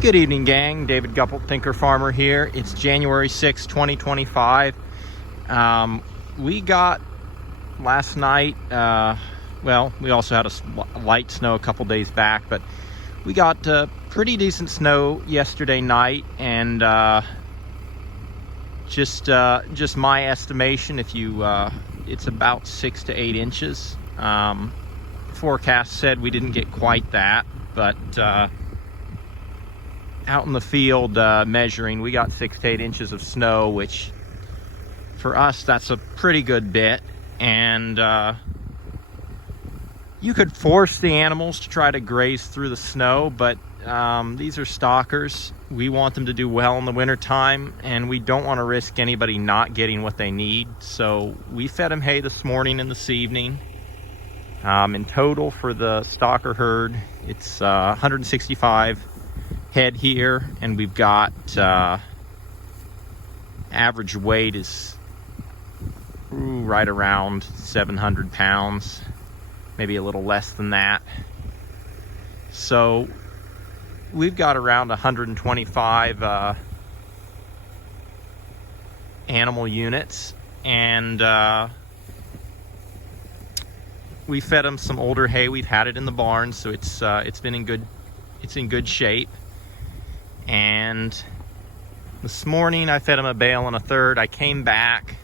Good evening, gang. David Guppelt, Thinker Farmer here. It's January 6, 2025. We got last night, well, we also had a light snow a couple days back, but we got pretty decent snow yesterday night, and just my estimation, if you it's about 6 to 8 inches. Forecast said we didn't get quite that, but out in the field measuring, we got 6 to 8 inches of snow, which for us, that's a pretty good bit. And you could force the animals to try to graze through the snow, but these are stockers. We want them to do well in the wintertime, and we don't want to risk anybody not getting what they need. So we fed them hay this morning and this evening. In total for the stocker herd, it's 165 head here, and we've got average weight is right around 700 pounds, maybe a little less than that. So we've got around 125 animal units, and we fed them some older hay. We've had it in the barn, so it's been in good shape. And this morning I fed them a bale and a third. I came back.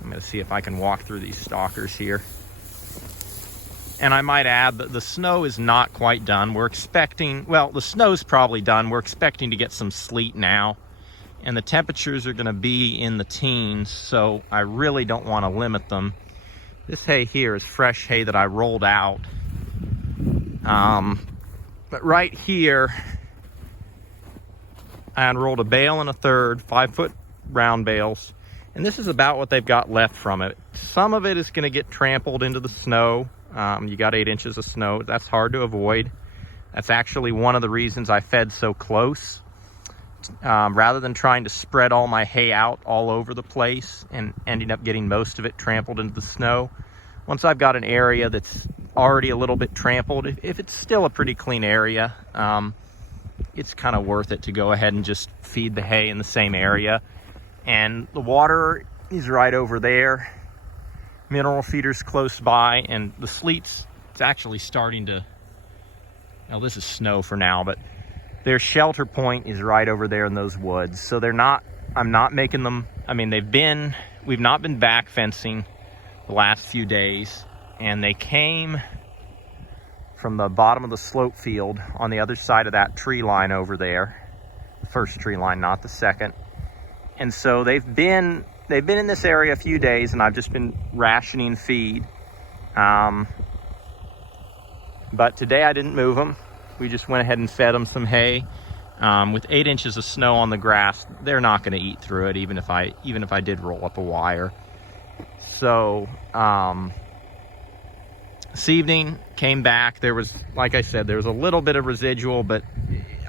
I'm going to see if I can walk through these stalkers here. And I might add that the snow is not quite done. We're expecting, well, the snow's probably done. We're expecting to get some sleet now, and the temperatures are going to be in the teens, so I really don't want to limit them. This hay here is fresh hay that I rolled out. But right here, I unrolled a bale and a third, 5-foot round bales, and this is about what they've got left from it. Some of it is going to get trampled into the snow. You got 8 inches of snow. That's hard to avoid. That's actually one of the reasons I fed so close. Rather than trying to spread all my hay out all over the place and ending up getting most of it trampled into the snow, once I've got an area that's already a little bit trampled, if it's still a pretty clean area, it's kind of worth it to go ahead and just feed the hay in the same area. And the water is right over there. Mineral feeders close by, and the sleets, it's actually starting to, now this is snow for now, but their shelter point is right over there in those woods. So they're not, I'm not making them, I mean, we've not been back fencing the last few days, and they came from the bottom of the slope field on the other side of that tree line over there. The first tree line, not the second. And so they've been in this area a few days, and I've just been rationing feed. But today I didn't move them. We just went ahead and fed them some hay. With 8 inches of snow on the grass, they're not going to eat through it, even if I did roll up a wire. So this evening, came back. There was, like I said, there was a little bit of residual, but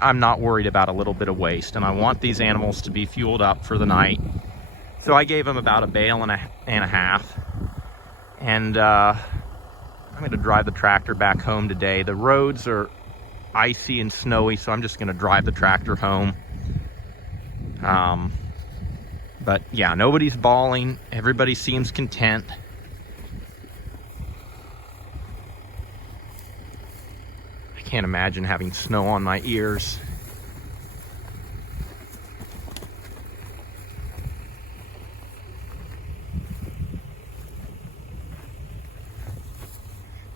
I'm not worried about a little bit of waste, and I want these animals to be fueled up for the night. So I gave them about a bale and a half, and I'm going to drive the tractor back home today. The roads are icy and snowy, so I'm just going to drive the tractor home. But yeah, nobody's bawling. Everybody seems content. I can't imagine having snow on my ears.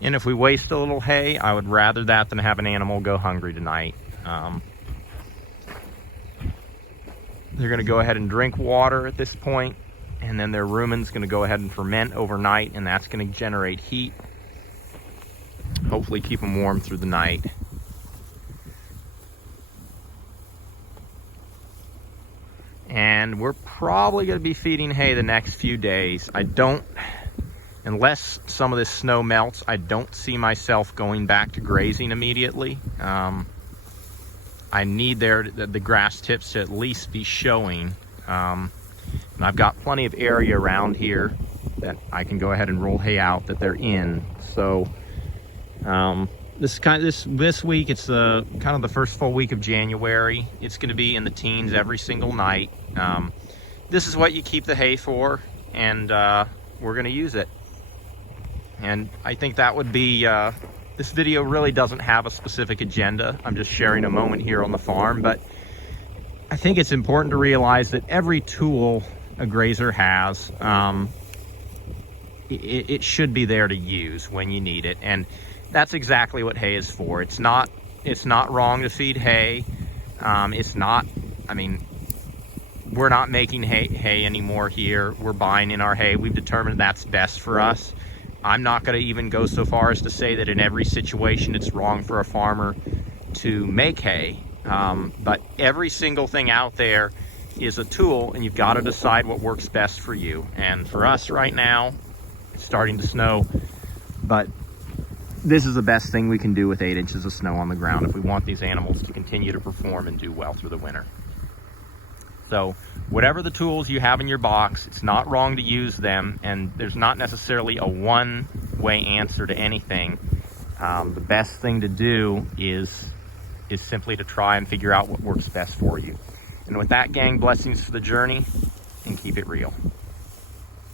And if we waste a little hay, I would rather that than have an animal go hungry tonight. They're going to go ahead and drink water at this point, and then their rumen's going to go ahead and ferment overnight, and that's going to generate heat. Hopefully keep them warm through the night. And we're probably going to be feeding hay the next few days. Unless some of this snow melts, I don't see myself going back to grazing immediately. I need the grass tips to at least be showing. And I've got plenty of area around here that I can go ahead and roll hay out that they're in. So This week, it's the kind of the first full week of January. It's going to be in the teens every single night. This is what you keep the hay for, and we're going to use it. And I think that would be, this video really doesn't have a specific agenda. I'm just sharing a moment here on the farm, but I think it's important to realize that every tool a grazer has, it should be there to use when you need it. And that's exactly what hay is for. It's not wrong to feed hay. It's not, I mean, we're not making hay anymore here. We're buying in our hay. We've determined that's best for us. I'm not going to even go so far as to say that in every situation it's wrong for a farmer to make hay. But every single thing out there is a tool, and you've got to decide what works best for you. And for us right now, it's starting to snow, but this is the best thing we can do with 8 inches of snow on the ground if we want these animals to continue to perform and do well through the winter. So whatever the tools you have in your box, it's not wrong to use them, and there's not necessarily a one-way answer to anything. The best thing to do is simply to try and figure out what works best for you. And with that, gang, blessings for the journey, and keep it real.